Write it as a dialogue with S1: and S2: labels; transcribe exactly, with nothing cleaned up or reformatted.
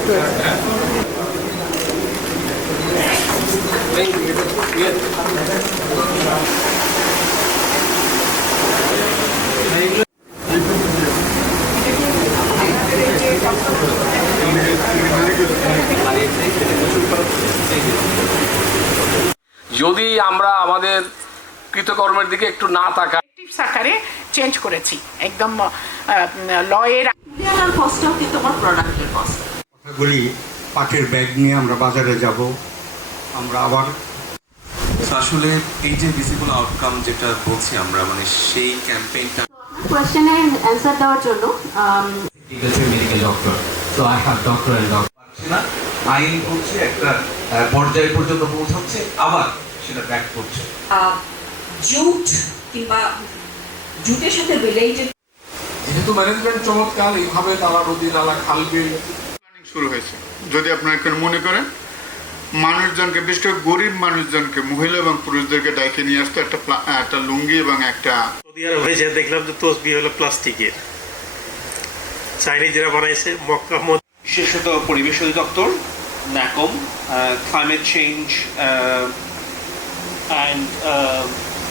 S1: যদি আমরা আমাদের কৃতকর্মের দিকে একটু না তাকাই,
S2: আকারে চেঞ্জ করেছি একদম লয়ের কষ্ট কিন্তু আমার প্রোডাক্টের কষ্ট।
S3: কথাগুলি পাটের ব্যাগ নিয়ে আমরা বাজারে যাব, আমরা আবার
S4: আসলে এই যে ভিজিবল আউটকাম যেটা বলছি আমরা, মানে সেই ক্যাম্পেইনটা
S5: কোশ্চেনের অ্যান্সার দেওয়ার জন্য
S6: medical doctor, so I have doctor and doctor
S4: না আইন হচ্ছে একটা পর্যায় পর্যন্ত পৌঁছাচ্ছে, আবার সেটা ব্যাক করছে।
S7: জুট কিংবা জুটের সাথে রিলেটেড,
S1: যেহেতু ম্যানেজমেন্ট চমৎকার, এইভাবে তারা নদী নালা খাল বিল
S8: শুরু হয়েছে। যদি আপনারা কেন মনে করেন মানুষজনকে, বিশেষ করে গরিব মানুষজনকে, মহিলা এবং পুরুষদেরকে ডাইকে নিয়ে আসতো একটা একটা লুঙ্গি এবং একটা,
S9: সৌদি আরব হয়ে যায় দেখলাম যে তসবি হলো প্লাস্টিকের, চাইনিজরা বানাইছে মক্কা মদিনা।
S10: বিশেষত পরিবেশ অধিদপ্তর, ন্যাকম, ক্লাইমেট চেঞ্জ অ্যান্ড